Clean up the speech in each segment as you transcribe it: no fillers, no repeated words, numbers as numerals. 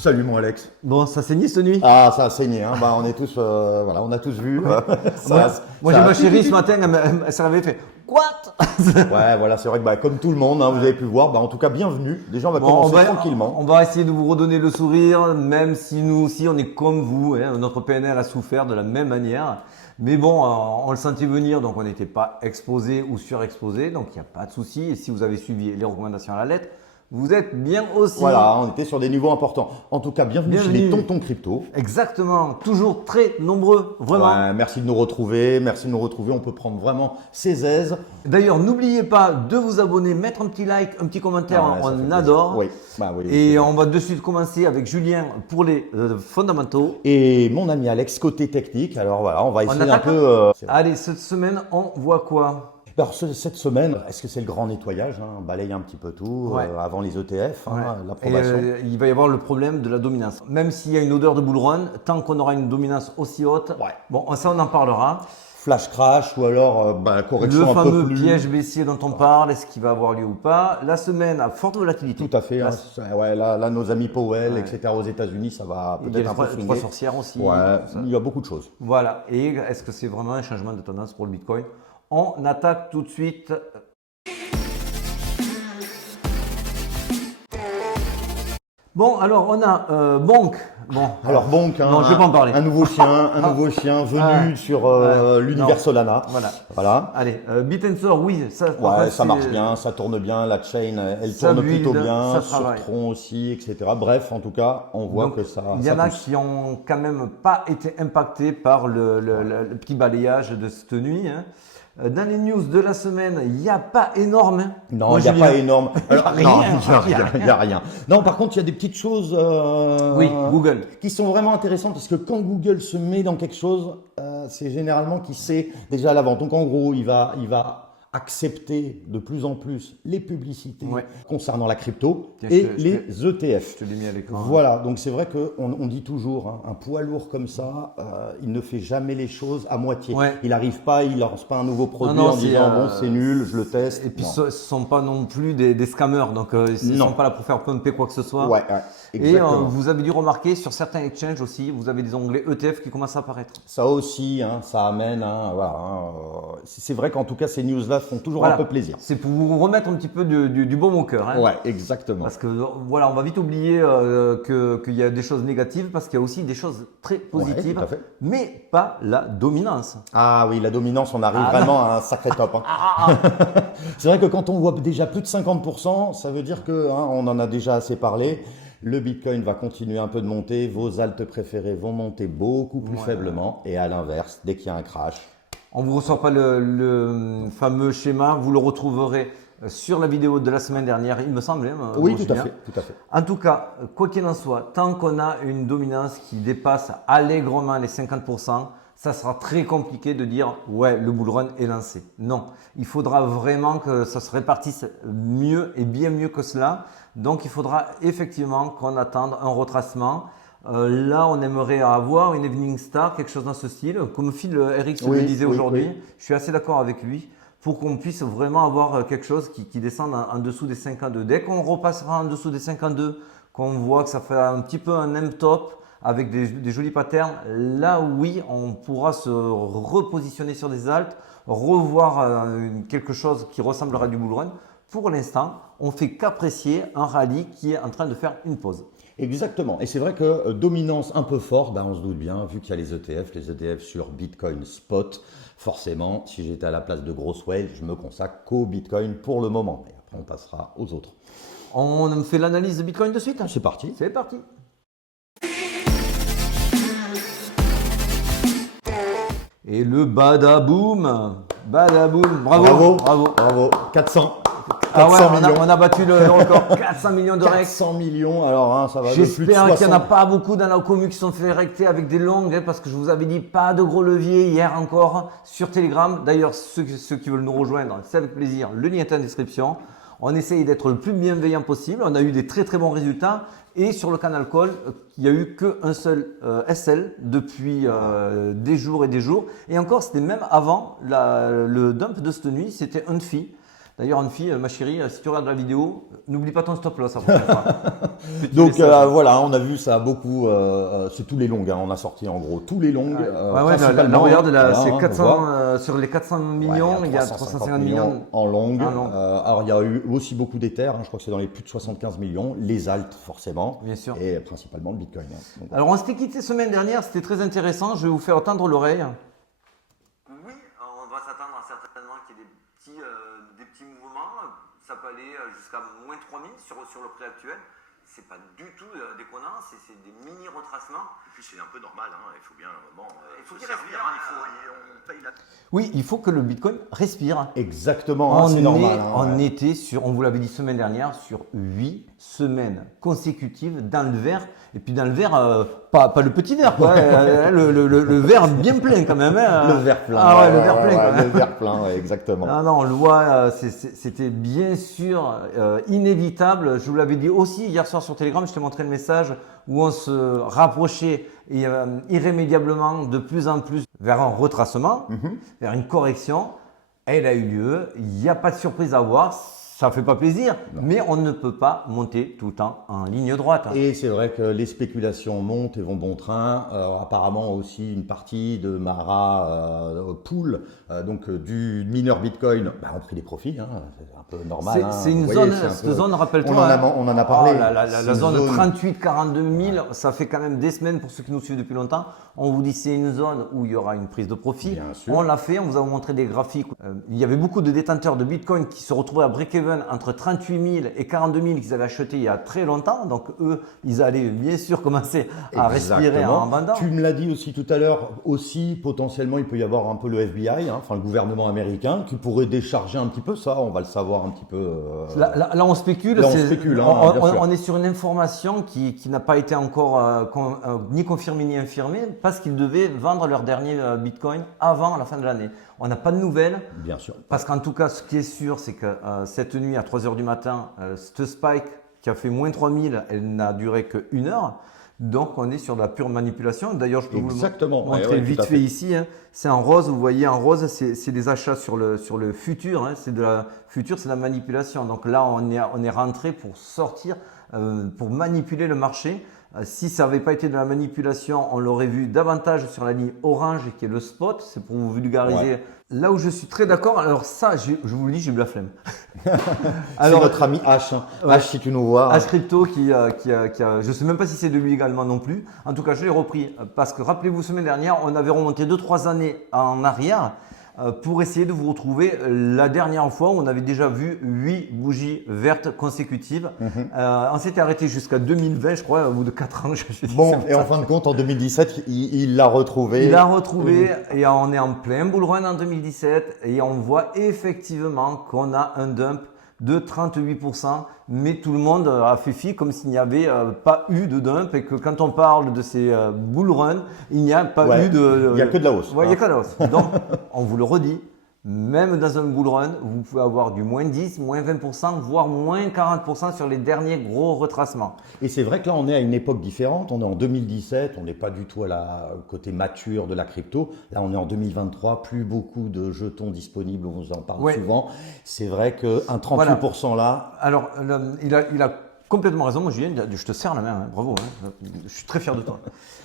Salut mon Alex. Bon, ça saignait cette nuit. Ah, ça a saigné, hein. Bah, on est tous, voilà, on a tous vu. Moi, j'ai ma chérie ce matin, elle s'est réveillée, fait Quoi? Ouais, voilà, c'est vrai que comme tout le monde, hein, vous avez pu voir. En tout cas, bienvenue. Déjà, on va commencer tranquillement. On va essayer de vous redonner le sourire, même si nous aussi, on est comme vous. Hein, notre PNL a souffert de la même manière. Mais bon, on le sentait venir, donc on n'était pas exposé ou surexposé, donc il n'y a pas de souci. Et si vous avez suivi les recommandations à la lettre, vous êtes bien aussi. Voilà, on était sur des niveaux importants. En tout cas, bienvenue chez les Tontons Crypto. Exactement, toujours très nombreux, vraiment. Ouais, merci de nous retrouver, on peut prendre vraiment ses aises. D'ailleurs, n'oubliez pas de vous abonner, mettre un petit like, un petit commentaire, on adore. Oui. Et on va de suite commencer avec Julien pour les fondamentaux. Et mon ami Alex, côté technique. Alors voilà, on va essayer un peu… Allez, cette semaine, on voit quoi? Alors cette semaine, est-ce que c'est le grand nettoyage, hein, balayer un petit peu tout avant les ETF, l'approbation. Il va y avoir le problème de la dominance. Même s'il y a une odeur de bull run, tant qu'on aura une dominance aussi haute, bon, ça on en parlera. Flash crash ou alors correction un peu plus… Le fameux piège baissier dont on parle, est-ce qu'il va avoir lieu ou pas? La semaine à forte volatilité. Tout à fait. Là, nos amis Powell, etc. aux États-Unis, ça va peut-être un peu swinger. Trois sorcières aussi. Ouais, il y a beaucoup de choses. Voilà. Et est-ce que c'est vraiment un changement de tendance pour le Bitcoin? On attaque tout de suite. Bon, alors on a Bonk. Bon, alors Bonk, non, je vais pas en parler. un nouveau chien venu sur l'univers Solana. Voilà. Allez, Bit&Sword, oui, ça marche bien, ça tourne bien, la chain, elle tourne plutôt bien, sur Tron aussi, etc. Bref, en tout cas, on voit que ça. Il y en a qui ont quand même pas été impactés par le petit balayage de cette nuit. Hein. Dans les news de la semaine, il n'y a pas énorme. Non, il n'y a pas énorme. Il n'y a rien. Non, par contre, il y a des petites choses Google. Qui sont vraiment intéressantes parce que quand Google se met dans quelque chose, c'est généralement qu'il sait déjà à l'avance. Donc en gros, il va accepter de plus en plus les publicités concernant la crypto et les ETF. Je te l'ai mis à l'écran. Voilà, donc c'est vrai qu'on dit toujours, un poids lourd comme ça, il ne fait jamais les choses à moitié. Il n'arrive pas, il lance pas un nouveau produit en disant bon c'est nul, je le teste. Et puis ce ne sont pas non plus des scammers, donc ils ne sont pas là pour faire pumper quoi que ce soit. Et vous avez dû remarquer sur certains exchanges aussi, vous avez des onglets ETF qui commencent à apparaître. Ça aussi, ça amène, c'est vrai qu'en tout cas ces news-là font toujours un peu plaisir. C'est pour vous remettre un petit peu du baume au cœur. Hein. Ouais, exactement. Parce que voilà, on va vite oublier qu'il y a des choses négatives parce qu'il y a aussi des choses très positives, mais pas la dominance. Ah oui, la dominance, on arrive vraiment à un sacré top. Hein. C'est vrai que quand on voit déjà plus de 50%, ça veut dire que on en a déjà assez parlé. Le Bitcoin va continuer un peu de monter, vos altes préférées vont monter beaucoup plus faiblement et à l'inverse, dès qu'il y a un crash. On ne vous ressort pas le fameux schéma, vous le retrouverez sur la vidéo de la semaine dernière, il me semble. Oui, tout à fait. En tout cas, quoi qu'il en soit, tant qu'on a une dominance qui dépasse allègrement les 50%, ça sera très compliqué de dire « ouais, le bull run est lancé ». Non, il faudra vraiment que ça se répartisse mieux et bien mieux que cela. Donc, il faudra effectivement qu'on attende un retracement. Là, on aimerait avoir une Evening Star, quelque chose dans ce style. Comme Phil Eric le disait aujourd'hui, je suis assez d'accord avec lui, pour qu'on puisse vraiment avoir quelque chose qui descende en dessous des 52. Dès qu'on repassera en dessous des 52, qu'on voit que ça fait un petit peu un M-top, avec des jolis patterns, là oui, on pourra se repositionner sur des altes, revoir quelque chose qui ressemblera du bull run. Pour l'instant, on fait qu'apprécier un rallye qui est en train de faire une pause. Exactement. Et c'est vrai que dominance un peu fort, on se doute bien, vu qu'il y a les ETF sur Bitcoin Spot, forcément, si j'étais à la place de Grosswell, je me consacre qu'au Bitcoin pour le moment. Et après, on passera aux autres. On fait l'analyse de Bitcoin de suite? C'est parti. C'est parti. Et le badaboom, bravo. 400. On a battu le record, 400 millions de REX. 400 millions, alors ça va de plus de 60. J'espère qu'il n'y en a pas beaucoup dans la commu qui sont fait recter avec des longues, parce que je vous avais dit pas de gros levier hier encore sur Telegram. D'ailleurs, ceux qui veulent nous rejoindre, c'est avec plaisir, le lien est en description. On essaye d'être le plus bienveillant possible. On a eu des très très bons résultats. Et sur le canal Call, il n'y a eu qu'un seul SL depuis des jours et des jours. Et encore, c'était même avant le dump de cette nuit, c'était un fee. D'ailleurs, Anne-Fille, ma chérie, si tu regardes la vidéo, n'oublie pas ton stop loss. Après. Donc voilà, on a vu ça beaucoup, c'est tous les longs, hein, on a sorti en gros tous les longs. Là, regarde, là, voilà, c'est 400, sur les 400 millions, il y a 350 millions en long. Alors il y a eu aussi beaucoup d'Ether, hein, je crois que c'est dans les plus de 75 millions, les alt forcément, bien sûr. Et principalement le Bitcoin. Hein. Donc, alors on s'était quitté semaine dernière, c'était très intéressant, je vais vous faire tendre l'oreille. Oui, on va s'attendre certainement qu'il y ait des petits mouvements, ça peut aller jusqu'à moins 3000 sur le prix actuel. C'est pas du tout déconnant, c'est des mini retracements. Et puis c'est un peu normal, hein, il faut bien un moment, il faut servir, on paye la... Oui, il faut que le Bitcoin respire. Exactement, hein, c'est normal. Hein, on était sur, on vous l'avait dit semaine dernière, sur 8 semaines consécutives dans le vert. Et puis dans le vert, pas le petit verre, quoi, le verre bien plein quand même. Hein. Le verre plein. Ah ouais, le verre plein. Quand même. Le verre plein, ouais, exactement. Non, on le voit, c'était bien sûr inévitable. Je vous l'avais dit aussi hier soir sur Telegram, je t'ai montré le message où on se rapprochait irrémédiablement de plus en plus vers un retracement, vers une correction. Elle a eu lieu, il n'y a pas de surprise à voir. Ça fait pas plaisir, mais on ne peut pas monter tout le temps en ligne droite. Et c'est vrai que les spéculations montent et vont bon train. Apparemment aussi une partie de Mara Pool, donc du mineur Bitcoin, ont pris des profits. Hein, c'est un peu normal. C'est une zone, cette zone, rappelle-toi. On en a parlé. La zone 38-42 000, ça fait quand même des semaines pour ceux qui nous suivent depuis longtemps. On vous dit c'est une zone où il y aura une prise de profit. Bien sûr. On l'a fait, on vous a montré des graphiques. Il y avait beaucoup de détenteurs de Bitcoin qui se retrouvaient à break-even entre 38 000 et 42 000 qu'ils avaient acheté il y a très longtemps. Donc eux, ils allaient bien sûr commencer à respirer en vendant. Tu me l'as dit aussi tout à l'heure, aussi potentiellement il peut y avoir un peu le FBI, hein, enfin le gouvernement américain, qui pourrait décharger un petit peu ça, on va le savoir un petit peu. Là on spécule. Là, on spécule, hein, on est sur une information qui n'a pas été encore ni confirmée ni infirmée parce qu'ils devaient vendre leur dernier Bitcoin avant la fin de l'année. On n'a pas de nouvelles. Bien sûr. Parce qu'en tout cas, ce qui est sûr, c'est que cette nuit à 3 h du matin, cette spike qui a fait moins 3000, elle n'a duré que 1 heure. Donc, on est sur de la pure manipulation. D'ailleurs, je peux vous le montrer vite fait ici. Hein. C'est en rose. Vous voyez, en rose, c'est des achats sur le futur. Hein. C'est de la futur, c'est de la manipulation. Donc là, on est rentré pour sortir, pour manipuler le marché. Si ça n'avait pas été de la manipulation, on l'aurait vu davantage sur la ligne orange qui est le spot. C'est pour vous vulgariser. Ouais. Là où je suis très d'accord, alors ça, je vous le dis, j'ai eu la flemme. C'est notre ami H. Hein. Ouais. H, si tu nous vois. H Crypto qui a, je ne sais même pas si c'est de lui également non plus. En tout cas, je l'ai repris parce que rappelez-vous, semaine dernière, on avait remonté 2-3 années en arrière pour essayer de vous retrouver la dernière fois où on avait déjà vu 8 bougies vertes consécutives. On s'était arrêté jusqu'à 2020, je crois, au bout de 4 ans. Bon, et en fin de compte, en 2017, il l'a retrouvé. Il l'a retrouvé et on est en plein bull run en 2017 et on voit effectivement qu'on a un dump de 38%, mais tout le monde a fait fi comme s'il n'y avait pas eu de dump et que quand on parle de ces bull runs, il n'y a pas eu de... Il n'y a que de la hausse. Ouais, il n'y a que de la hausse. Donc, on vous le redit, même dans un bull run, vous pouvez avoir du moins 10, moins 20%, voire moins 40% sur les derniers gros retracements. Et c'est vrai que là, on est à une époque différente. On est en 2017, on n'est pas du tout au côté mature de la crypto. Là, on est en 2023, plus beaucoup de jetons disponibles, on vous en parle souvent. C'est vrai qu'un 38% là… Alors, il a complètement raison. Moi, Julien, je te serre la main, hein. Bravo. Hein. Je suis très fier de toi.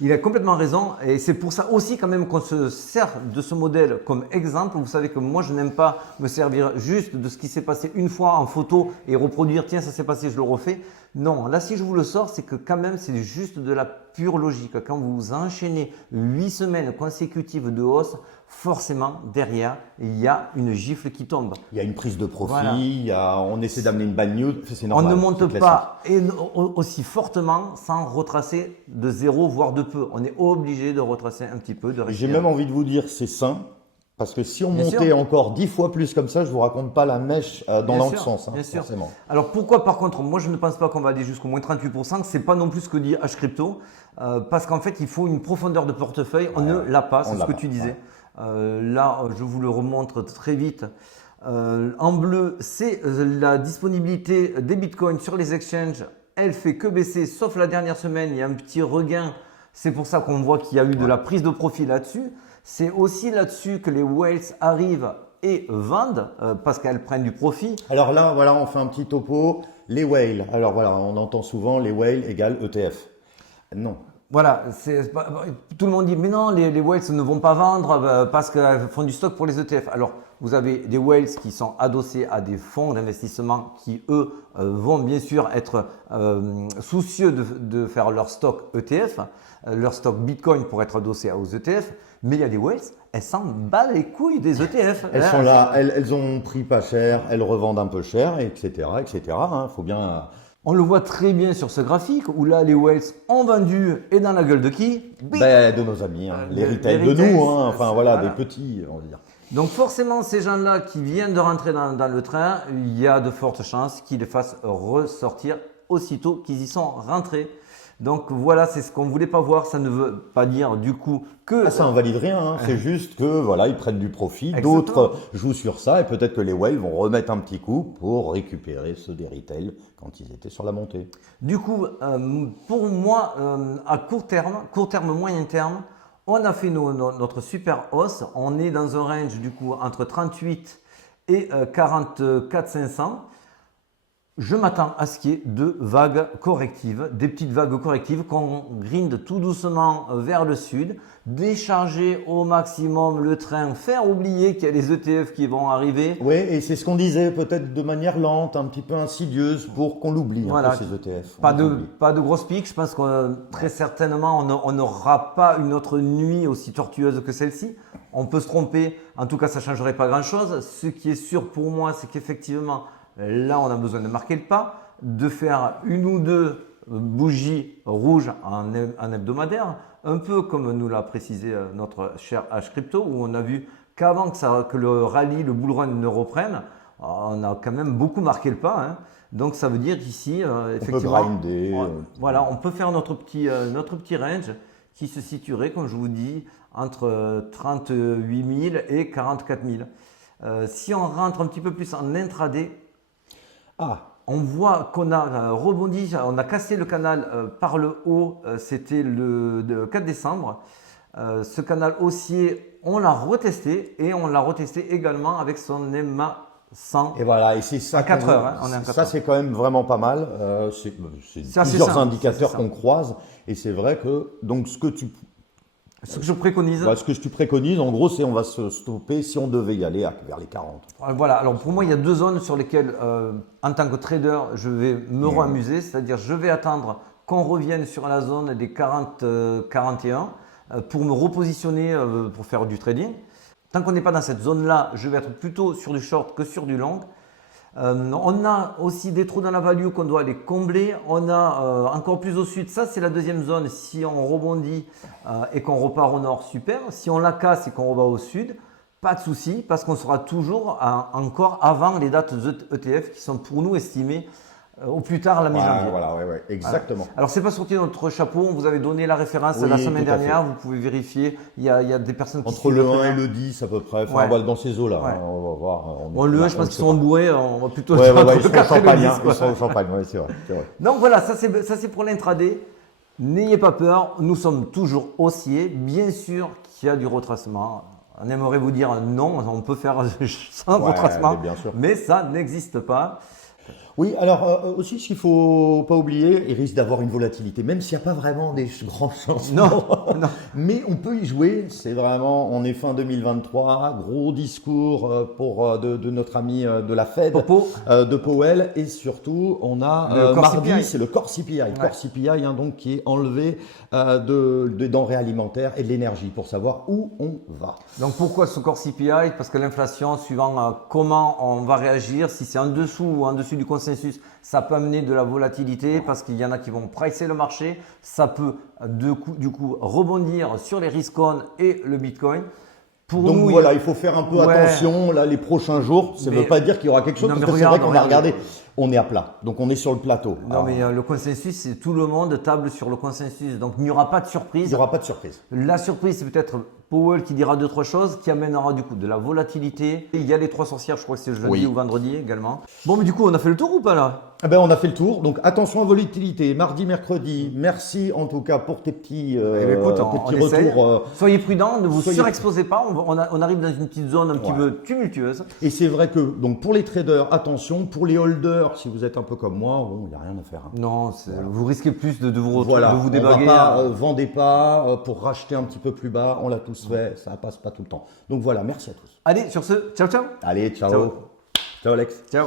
Il a complètement raison et c'est pour ça aussi quand même qu'on se sert de ce modèle comme exemple. Vous savez que moi, je n'aime pas me servir juste de ce qui s'est passé une fois en photo et reproduire, tiens, ça s'est passé, je le refais. Non, là, si je vous le sors, c'est que quand même, c'est juste de la pure logique. Quand vous enchaînez 8 semaines consécutives de hausse, forcément, derrière, il y a une gifle qui tombe. Il y a une prise de profit, on essaie d'amener une bad news, c'est normal. On ne monte pas aussi fortement sans retracer de zéro, voire de peu. On est obligé de retracer un petit peu, de respirer. J'ai même envie de vous dire c'est sain, parce que si on montait encore 10 fois plus comme ça, je ne vous raconte pas la mèche dans l'autre sens. Hein, bien sûr. Forcément. Alors pourquoi par contre, moi je ne pense pas qu'on va aller jusqu'au moins 38%, ce n'est pas non plus ce que dit H Crypto, parce qu'en fait il faut une profondeur de portefeuille, on ne l'a pas, c'est ce que tu disais. Là, je vous le remontre très vite. En bleu, c'est la disponibilité des bitcoins sur les exchanges. Elle fait que baisser, sauf la dernière semaine, il y a un petit regain. C'est pour ça qu'on voit qu'il y a eu de la prise de profit là-dessus. C'est aussi là-dessus que les whales arrivent et vendent parce qu'elles prennent du profit. Alors là, voilà, on fait un petit topo. Les whales. Alors voilà, on entend souvent les whales égale ETF. Non. Voilà, tout le monde dit mais non, les whales ne vont pas vendre parce qu'elles font du stock pour les ETF. Alors vous avez des whales qui sont adossés à des fonds d'investissement qui eux vont bien sûr être soucieux de faire leur stock ETF, leur stock Bitcoin pour être adossé aux ETF. Mais il y a des whales, elles s'en battent les couilles des ETF. Elles sont là, elles ont pris pas cher, elles revendent un peu cher, etc., etc. Faut bien. On le voit très bien sur ce graphique où là les whales ont vendu et dans la gueule de qui? De nos amis, les retail de nous, enfin voilà, des petits, on va dire. Donc forcément, ces gens-là qui viennent de rentrer dans le train, il y a de fortes chances qu'ils les fassent ressortir aussitôt qu'ils y sont rentrés. Donc voilà, c'est ce qu'on ne voulait pas voir. Ça ne veut pas dire du coup que… Ça invalide rien, c'est juste que voilà, ils prennent du profit, Exactement. d'autres jouent sur ça et peut-être que les whales vont remettre un petit coup pour récupérer ceux des retail quand ils étaient sur la montée. Du coup, pour moi, à court terme, moyen terme, on a fait notre super hausse. On est dans un range du coup entre 38 et 44 500. Je m'attends à ce qu'il y ait deux vagues correctives, des petites vagues correctives qu'on grinde tout doucement vers le sud, décharger au maximum le train, faire oublier qu'il y a les ETF qui vont arriver. Oui, et c'est ce qu'on disait, peut-être de manière lente, un petit peu insidieuse, pour qu'on l'oublie, Voilà. ces ETF. Pas de grosses piques. Je pense que très certainement, on n'aura pas une autre nuit aussi tortueuse que celle-ci. On peut se tromper. En tout cas, ça ne changerait pas grand-chose. Ce qui est sûr pour moi, c'est qu'effectivement, là, on a besoin de marquer le pas, de faire une ou deux bougies rouges en hebdomadaire, un peu comme nous l'a précisé notre cher H-Crypto, où on a vu qu'avant que le rallye, le bull run ne reprenne, on a quand même beaucoup marqué le pas. Hein. Donc ça veut dire qu'ici, effectivement, on peut grinder. Voilà, on peut faire notre petit range qui se situerait, comme je vous dis, entre 38 000 et 44 000. Si on rentre un petit peu plus en intraday, on voit qu'on a rebondi, on a cassé le canal par le haut, c'était le 4 décembre. Ce canal haussier, on l'a retesté et on l'a retesté également avec son EMA 100. Et voilà, et c'est ça. À 4 heures, hein, on est à 4 ça, heures. c'est quand même vraiment pas mal. C'est Ça, c'est plusieurs ça, indicateurs c'est ça. qu'on croise. Et c'est vrai que, donc, ce que je préconise. tu préconises, en gros, c'est on va se stopper si on devait y aller vers les 40. Voilà, alors pour moi, il y a deux zones sur lesquelles, en tant que trader, je vais me reamuser. C'est-à-dire, je vais attendre qu'on revienne sur la zone des 40-41 pour me repositionner pour faire du trading. Tant qu'on n'est pas dans cette zone-là, je vais être plutôt sur du short que sur du long. On a aussi des trous dans la value qu'on doit aller combler. On a encore plus au sud, ça c'est la deuxième zone. Si on rebondit et qu'on repart au nord, super. Si on la casse et qu'on rebat au sud, pas de souci parce qu'on sera toujours encore avant les dates ETF qui sont pour nous estimées au plus tard la mi-janvier. Voilà, exactement. Voilà. Alors c'est pas sorti de notre chapeau, on vous avait donné la référence Oui, la semaine tout à dernière, fait. vous pouvez vérifier. Il y a des personnes qui Entre suivent le très 1 bien. et le 10 à peu près, enfin, Ouais. on va dans ces eaux-là, Ouais. on va voir. Bon, le 1, je pense qu'ils sont bourrés, on va plutôt Ouais, dire entre ils le sont au 4 et le champagne, 10, hein, quoi. ils sont au champagne, c'est vrai. Donc voilà, ça c'est pour l'intraday. N'ayez pas peur, nous sommes toujours haussiers. Bien sûr qu'il y a du retracement. On aimerait vous dire non, on peut faire sans retracement, mais bien sûr. mais ça n'existe pas. Oui, alors aussi, ce qu'il faut pas oublier, il risque d'avoir une volatilité, même s'il n'y a pas vraiment des grands changements. Non. Mais on peut y jouer. C'est vraiment, on est fin 2023, gros discours de notre ami de la Fed, de Powell, et surtout, on a Le core mardi, CPI. c'est le core CPI, core CPI, hein, donc qui est enlevé des denrées alimentaires et de l'énergie pour savoir où on va. Donc pourquoi ce core CPI? Parce que l'inflation, suivant comment on va réagir, si c'est en dessous ou en dessus du consensus, ça peut amener de la volatilité parce qu'il y en a qui vont pricer le marché. Ça peut du coup rebondir sur les risk-on et le Bitcoin. Pour Donc nous, voilà, il faut faire un peu attention là les prochains jours. Ça ne veut pas dire qu'il y aura quelque chose, Non, parce mais que c'est vrai qu'on a regarde. regardé, on est à plat, donc on est sur le plateau. Non, mais le consensus, c'est tout le monde table sur le consensus. Donc il n'y aura pas de surprise. Il n'y aura pas de surprise. La surprise, c'est peut-être Powell qui dira 2-3 choses qui amènera du coup de la volatilité. Et il y a les 3 sorcières, je crois que c'est jeudi Oui. ou vendredi également. Bon, mais du coup, on a fait le tour ou pas là? Eh ben, on a fait le tour, donc attention à volatilité, mardi, mercredi. Merci en tout cas pour tes petits, Écoute, tes on petits essaye. retours. Soyez prudents, ne vous soyez- surexposez pas. On arrive dans une petite zone un petit Ouais. peu tumultueuse. Et c'est vrai que donc pour les traders, attention, pour les holders, si vous êtes un peu comme moi, bon, il n'y a rien à faire. Hein. Non, vous risquez plus de vous, Voilà, de vous on débaguer. va pas vendez pas pour racheter un petit peu plus bas, on l'a tous fait, ça passe pas tout le temps. Donc voilà, merci à tous. Allez, sur ce, ciao ciao. Allez, ciao. Ciao. Ciao Alex. Ciao.